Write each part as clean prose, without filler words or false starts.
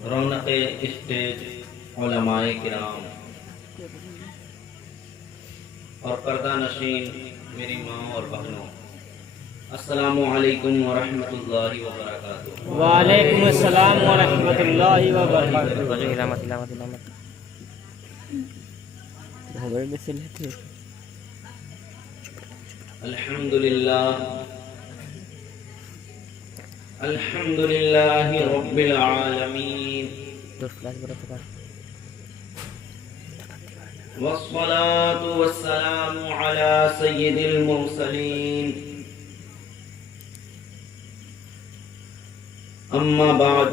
رونق اسٹیج علماء کرام اور پردہ نشین میری ماں اور بہنوں، السلام علیکم ورحمۃ اللہ وبرکاتہ۔ وعلیکم السلام ورحمۃ اللہ وبرکاتہ۔ الحمد للہ الحمد للہ رب العالمین، والصلاة والسلام على سید المرسلین، اما بعد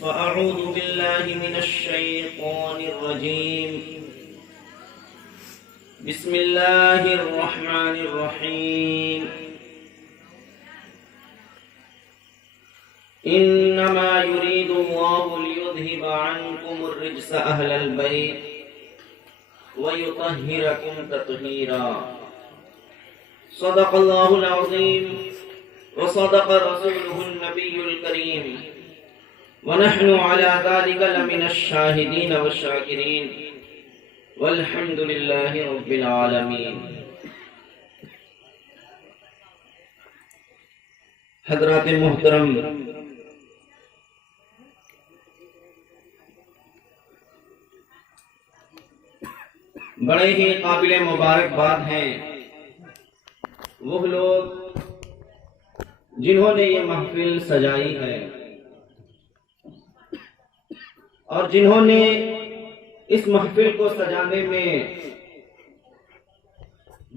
فاعوذ باللہ من الشیطان الرجیم، بسم اللہ الرحمن الرحیم، انما يريد الله ليذهب عنكم الرجس اهل البيت ويطهركم تطهيرا، صدق الله العظيم وصدق رسوله النبي الكريم، ونحن على ذلك لمن الشاهدين والشاكرين، والحمد لله رب العالمين۔ حضرات محترم، بڑے ہی قابل مبارکباد ہیں وہ لوگ جنہوں نے یہ محفل سجائی ہے اور جنہوں نے اس محفل کو سجانے میں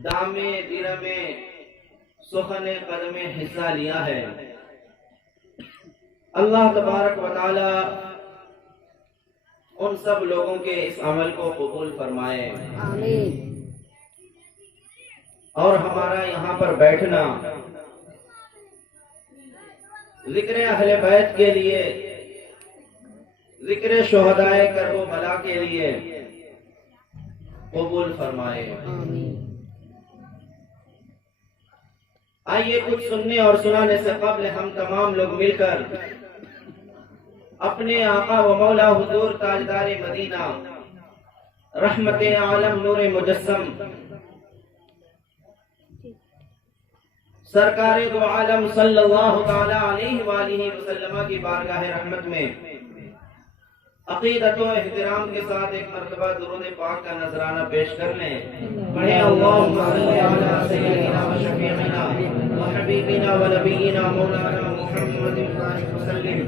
دامے درمے سخن قدم حصہ لیا ہے۔ اللہ تبارک و تعالی ان سب لوگوں کے اس عمل کو قبول فرمائے، آمین۔ اور ہمارا یہاں پر بیٹھنا ذکر اہل بیت کے لیے، ذکر شہدائے کرب و بلا کے لیے قبول فرمائے۔ آمین۔ آئیے کچھ سننے اور سنانے سے قبل ہم تمام لوگ مل کر اپنے آقا و مولا حضور تاجدار مدینہ رحمت عالم نور مجسم سرکار دو عالم صلی اللہ تعالی علیہ وآلہ وسلم کی بارگاہ رحمت میں عقیدت و احترام کے ساتھ ایک مرتبہ درود پاک کا نذرانہ پیش کر لیں۔ پڑھیں اللہم صلی علی سیدنا و شفیعنا و حبیبنا و نبینا مولانا محمد وسلم،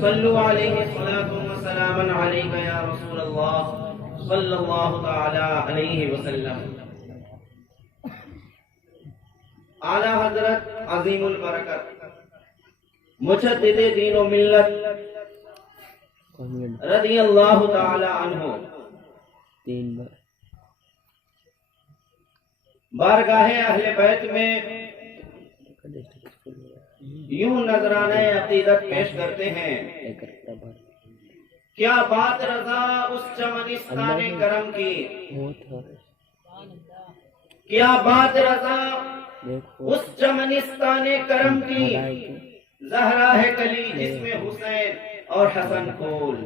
صلو علیہ الصلاۃ والسلام علیک یا رسول اللہ صلی اللہ تعالی علیہ وسلم۔ اعلیٰ حضرت عظیم البرکت مجدد دین و ملت رضی اللہ تعالی عنہ بارگاہ اہل بیت میں یوں نذرانہ عقیدت پیش کرتے ہیں۔ کیا بات رضا اس چمنستان کرم کی، کیا بات رضا اس چمنستان کرم کی، زہرا ہے کلی جس میں حسین اور حسن پھول۔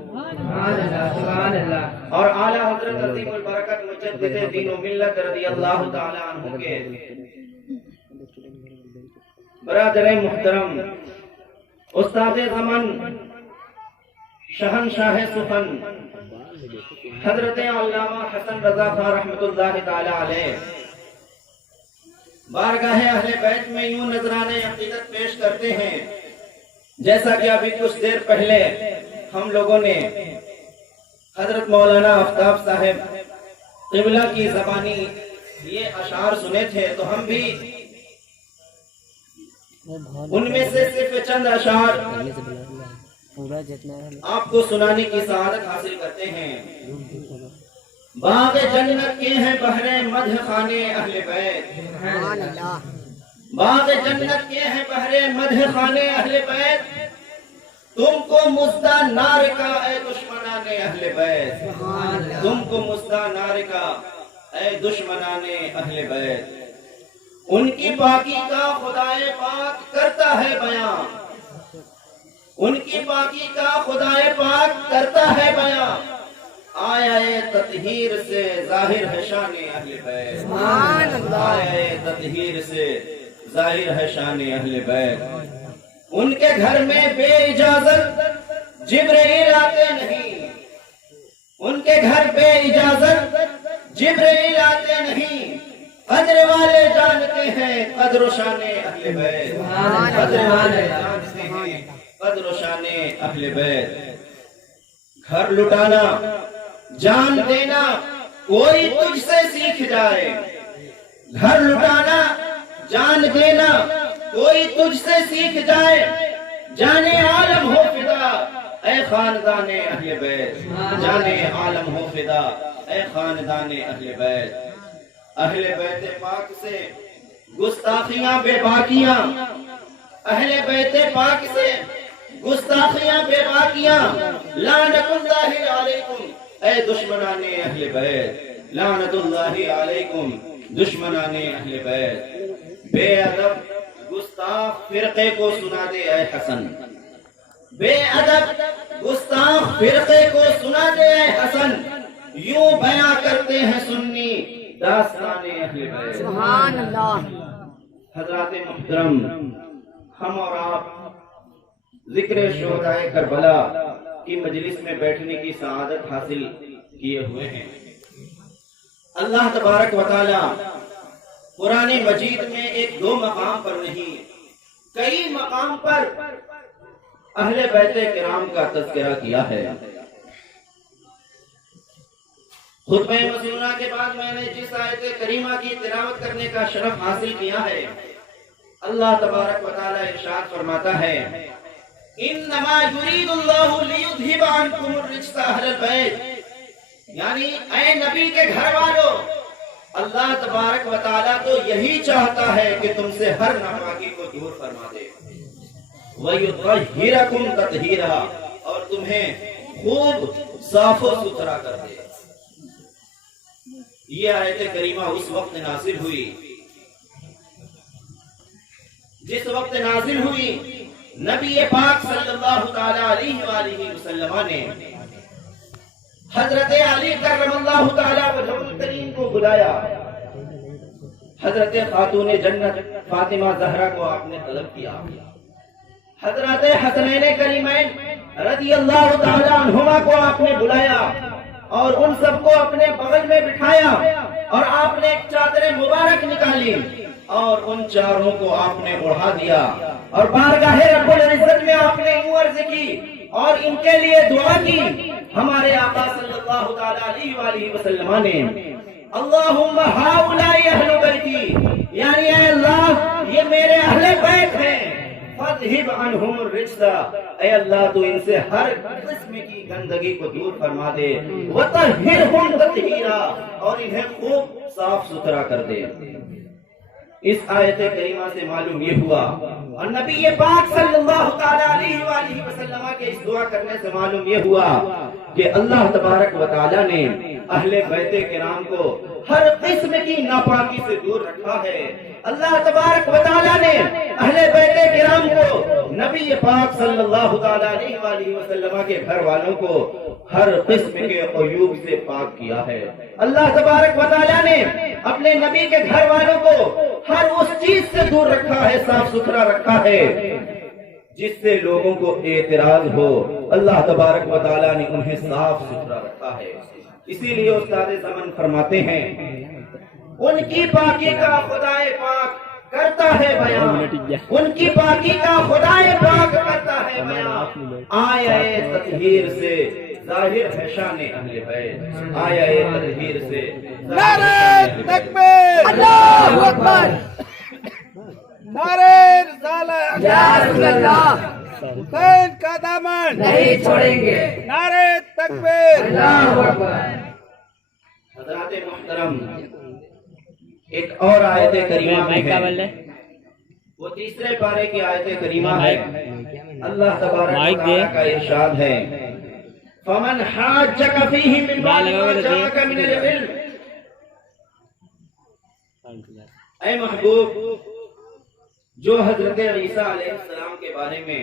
اور اعلیٰ حضرت عظیم البرکت مجدد دین و ملت رضی اللہ تعالی عنہ کے برادر محترم استاد زمن شہنشاہ سخن حضرت علامہ حسن رضا خان رحمۃ اللہ تعالی علیہ بارگاہ اہل بیت میں یوں نذرانے عقیدت پیش کرتے ہیں، جیسا کہ ابھی کچھ دیر پہلے ہم لوگوں نے حضرت مولانا آفتاب صاحب قبلہ کی زبانی یہ اشعار سنے تھے، تو ہم بھی ان میں سے صرف چند اشعار آپ کو سنانے کی سعادت حاصل کرتے ہیں۔ باغ جنت کے ہیں بہرے مدح خانے اہل بیت، باغ جنت کے ہیں بہرے مدح خانے اہل بیت، تم کو مزدہ نار کا اے دشمنان اہل بیت، تم کو مزدہ نار کا اے دشمنان اہل بیت۔ ان کی پاکی کا خدائے پاک کرتا ہے بیان، ان کی پاکی کا خدائے پاک کرتا ہے بیان، آیا تطہیر سے ظاہر ہے شان اہل بیت، آیا تطہیر سے ظاہر ہے شان اہل بیت۔ ان کے گھر میں بے اجازت جبرائیل آتے نہیں، ان کے گھر بے اجازت جبرائیل آتے نہیں، قدر والے جانتے ہیں قدر و شان اہل بیت، قدر والے جانتے ہیں قدر و شان اہل بیت۔ گھر لٹانا جان دینا کوئی تجھ سے سیکھ جائے، گھر لٹانا جان دینا کوئی تجھ سے سیکھ جائے، جانے عالم ہو فدا اے خاندان اہل بیت، جانے عالم ہو فدا اے خاندان اہل بیت۔ اہل بیت پاک سے گستاخیاں بے باکیاں، اہل بیت پاک سے گستاخیاں بے باکیاں، لعنت اللہ علیکم اے دشمنان اہل بیت، لعنت اللہ علیکم دشمنان اہل بیت۔ بے ادب گستاخ فرقے کو سنا دے اے حسن، بے ادب گستاخ فرقے کو سنا دے اے حسن، یوں بیان کرتے ہیں سنی داستان اہل بیت۔ سبحان اللہ۔ حضرات محترم، ہم اور آپ ذکر شہدائے کربلا کی مجلس میں بیٹھنے کی سعادت حاصل کیے ہوئے ہیں۔ اللہ تبارک و تعالی قرآن مجید میں ایک دو مقام پر نہیں، کئی مقام پر اہل بیت کرام کا تذکرہ کیا ہے۔ خطبہ مسنونہ کے بعد میں نے جس آیت کریمہ کی تلاوت کرنے کا شرف حاصل کیا ہے، اللہ تبارک و تعالی ارشاد فرماتا ہے انما یرید اللہ لیذھب عنکم الرجس اہل البیت، یعنی اے نبی کے گھر والوں، اللہ تبارک و تعالی تو یہی چاہتا ہے کہ تم سے ہر ناپاکی کو دور فرما دے، وَيُطَهِّرَكُمْ تَطْهِيرًا، اور تمہیں خوب صاف و ستھرا کر دے۔ یہ آیت کریمہ اس وقت نازل ہوئی جس وقت نازل ہوئی نبی پاک صلی اللہ تعالی علیہ وآلہ وسلم نے حضرت علی کرم اللہ تعالی وجہ الکریم کو بلایا، حضرت خاتون جنت فاطمہ زہرا کو آپ نے طلب کیا، حضرت حسنین کریمین رضی اللہ تعالی عنہما کو آپ نے بلایا اور ان سب کو اپنے بغل میں بٹھایا، اور آپ نے ایک چادر مبارک نکالی اور ان چاروں کو آپ نے اڑا دیا، اور بارگاہ رب العزت میں آپ نے یوں عرض کی اور ان کے لیے دعا کی۔ ہمارے آقا صلی اللہ تعالی علیہ وآلہ وسلم نے اللہم ہؤلاء اہل بیتی، یعنی اے اللہ یہ میرے اہل بیت ہیں، فاذھب عنہم الرجس، اے اللہ تو ان سے ہر قسم کی گندگی کو دور فرما دے، وطہرہم تطہیرا، اور انہیں خوب صاف ستھرا کر دے۔ اس آیت کریمہ سے معلوم یہ ہوا، اور نبی پاک صلی اللہ تعالی علیہ وآلہ وسلم کے اس دعا کرنے سے معلوم یہ ہوا کہ اللہ تبارک و تعالی نے اہل بیت کرام کو ہر قسم کی ناپاکی سے دور رکھا ہے۔ اللہ تبارک و تعالی نے اہل بیت کرام کو، نبی پاک صلی اللہ تعالی علیہ وآلہ وسلم کے گھر والوں کو ہر قسم کے عیوب سے پاک کیا ہے۔ اللہ تبارک و تعالی نے اپنے نبی کے گھر والوں کو ہر اس چیز سے دور رکھا ہے، صاف ستھرا رکھا ہے جس سے لوگوں کو اعتراض ہو، اللہ تبارک و تعالی نے انہیں صاف ستھرا رکھا ہے۔ اسی لیے استاد زمن فرماتے ہیں ان کی پاکی کا خدائے پاک کرتا ہے بیان، ان کی پاکی کا خدائے پاک کرتا ہے بیان، آیا تطہیر سے ظاہر ہے شان اہل بیت، آیا تطہیر سے نعرہ تکبیر، اللہ اکبر، نعرہ رسالت، یا رسول اللہ حسین کا دامن نہیں چھوڑیں گے، نعرہ تکبیر، اللہ اکبر۔ حضرات محترم، ایک اور آیت کریمہ میں ہے، وہ تیسرے پارے کی آیت کریمہ ہے، اللہ تبارک و تعالی کا ارشاد ہے فَمَنْ حَاجَّكَ فِيهِ مِنْ بَعْدِ مَا جَاءَكَ مِنَ الْعِلْمِ، اے محبوب جو حضرت عیسیٰ علیہ السلام کے بارے میں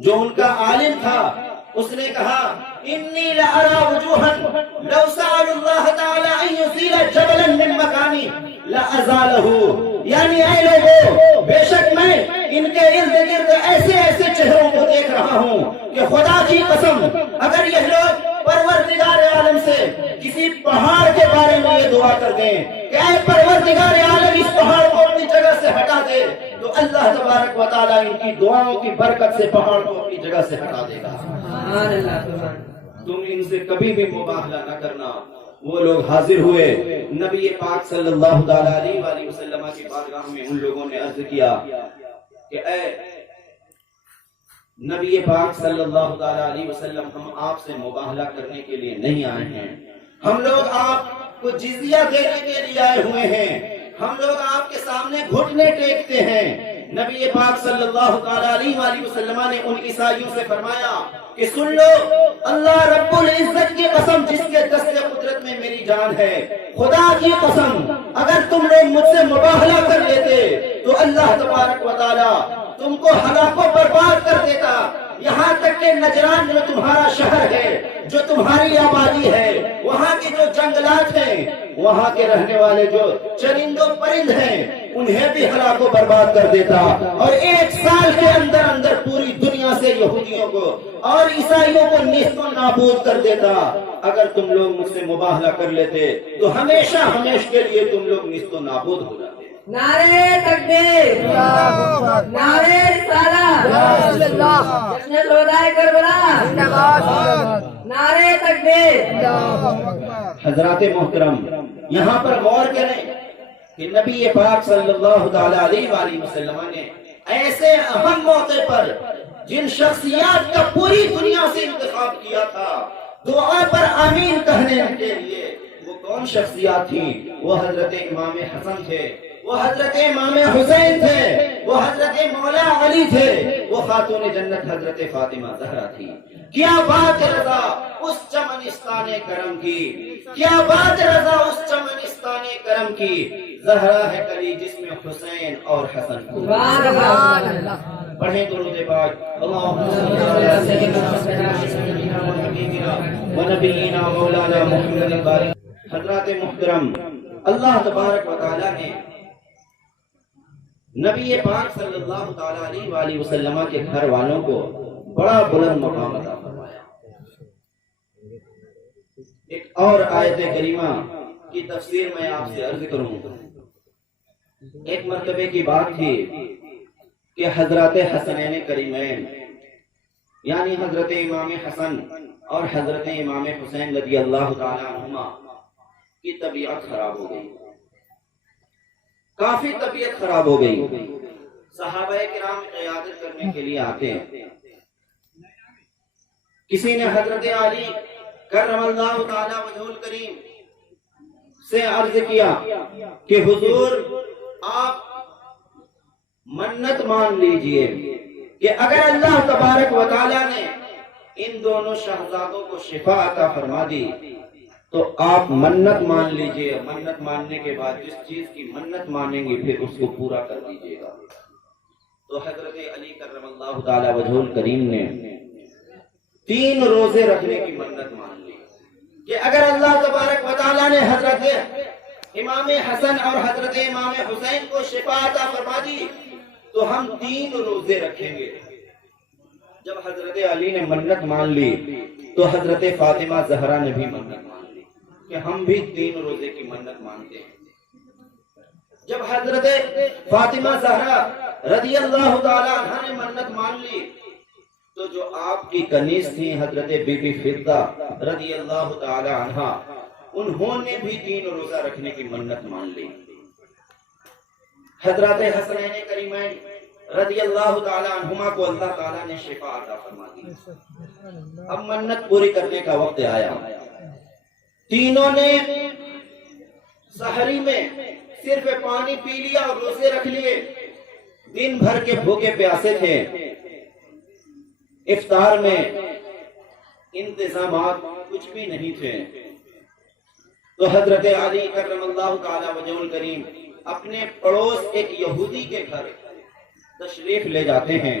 جو ان کا عالم تھا، اس نے کہا انی لأرى وجوہا لو سأل اللہ تعالی ان یزیل جبلا من مکانی لأزالہ، یعنی اے لوگوں، بے شک میں ان کے ارد گرد ایسے ایسے چہروں کو دیکھ رہا ہوں کہ خدا کی قسم اگر یہ لوگ پروردگار عالم سے کسی پہاڑ کے بارے میں یہ دعا کر دیں کہ اے پروردگار عالم اس پہاڑ کو اپنی جگہ سے ہٹا دے، تو اللہ تبارک و تعالیٰ ان کی دعاؤں کی برکت سے پہاڑ کو اپنی جگہ سے ہٹا دے گا۔ تم ان سے کبھی بھی مباہلہ نہ کرنا۔ وہ لوگ حاضر ہوئے، نبی پاک صلی اللہ علیہ وآلہ وسلم کی بارگاہ میں ان لوگوں نے عرض کیا کہ اے نبی پاک صلی اللہ علیہ وسلم، ہم آپ سے مباہلہ کرنے کے لیے نہیں آئے ہیں، ہم لوگ آپ کو جزیہ دینے کے لیے آئے ہوئے ہیں، ہم لوگ آپ کے سامنے گھٹنے ٹیکتے ہیں۔ نبی پاک صلی اللہ علیہ وآلہ وسلم نے ان عیسائیوں سے فرمایا کہ سن لو، اللہ رب العزت کی قسم جس کے دست قدرت میں میری جان ہے، خدا کی قسم اگر تم لوگ مجھ سے مباہلہ کر لیتے تو اللہ تبارک و تعالی تم کو ہلاک و برباد کر دیتا، یہاں تک کہ نجران جو تمہارا شہر ہے، جو تمہاری آبادی ہے، وہاں کے جو جنگلات ہیں، وہاں کے رہنے والے جو چرند و پرند ہیں، انہیں بھی ہلاک و برباد کر دیتا، اور 1 سال کے اندر اندر پوری دنیا سے یہودیوں کو اور عیسائیوں کو نیست و نابود کر دیتا۔ اگر تم لوگ مجھ سے مباہلہ کر لیتے تو ہمیشہ ہمیشہ کے لیے تم لوگ نیست و نابود ہو جاتے۔ نعرے تکبیر، نعرے رسالت، جشن شہدائے کربلا، نعرے تکبیر۔ حضرات محترم، یہاں پر غور کریں کہ نبی پاک صلی اللہ علیہ وآلہ وسلم نے ایسے اہم موقع پر جن شخصیات کا پوری دنیا سے انتخاب کیا تھا دعا پر آمین کہنے کے لیے، وہ کون شخصیات تھیں؟ وہ حضرت امام حسن تھے، وہ حضرت امام حسین تھے، وہ حضرت مولا علی تھے، وہ خاتون جنت حضرت فاطمہ زہرا تھی۔ کیا بات رضا اس چمنستان کرم کی، کیا بات رضا اس چمنستان کرم کی، زہرا ہے کلی جس میں حسین اور حسن کو۔ پڑھیں درود پاک، اللہم صلی علی سیدنا و نبینا مولانا محمد بارک۔ حضرات محترم، اللہ تبارک و تعالی نے نبی پاک صلی اللہ علیہ وآلہ وسلم کے گھر والوں کو بڑا بلند مقام عطا فرمایا۔ ایک اور آیت کریمہ کی تفسیر میں آپ سے عرض کروں۔ ایک مرتبے کی بات تھی کہ حضرت حسنین کریمین یعنی حضرت امام حسن اور حضرت امام حسین رضی اللہ تعالی عنہما کی طبیعت خراب ہو گئی، کافی طبیعت خراب ہو گئی۔ صحابہ کرام عیادت کرنے کے لیے آتے ہیں۔ کسی نے حضرت علی کرم اللہ تعالی وجہ الکریم سے عرض کیا کہ حضور آپ منت مان لیجئے کہ اگر اللہ تبارک و تعالی نے ان دونوں شہزادوں کو شفا عطا فرما دی تو آپ منت مان لیجئے، منت ماننے کے بعد جس چیز کی منت مانیں گے پھر اس کو پورا کر دیجئے گا۔ تو حضرت علی کرم اللہ تعالی وجہ الکریم نے 3 روزے رکھنے کی منت مان لی کہ اگر اللہ تبارک و تعالی نے حضرت امام حسن اور حضرت امام حسین کو شفا عطا فرما دی تو ہم 3 روزے رکھیں گے۔ جب حضرت علی نے منت مان لی تو حضرت فاطمہ زہرا نے بھی منت مان لی کہ ہم بھی 3 روزے کی منت مانتے ہیں۔ جب حضرت فاطمہ زہرا رضی اللہ تعالی عنہ نے منت مان لی تو جو آپ کی کنیز تھی حضرت بی بی فضہ رضی اللہ تعالی عنہ، انہوں نے بھی 3 روزہ رکھنے کی منت مان لی۔ حضرت حسنین کریمین رضی اللہ تعالی عنہما کو اللہ تعالی نے شفا عطا فرما دی۔ اب منت پوری کرنے کا وقت آیا۔ تینوں نے سحری میں صرف پانی پی لیا اور روزے رکھ لیے، دن بھر کے بھوکے پیاسے تھے۔ افطار میں انتظامات کچھ بھی نہیں تھے تو حضرت علی کرم اللہ تعالی وجہ الکریم اپنے پڑوس ایک یہودی کے گھر تشریف لے جاتے ہیں۔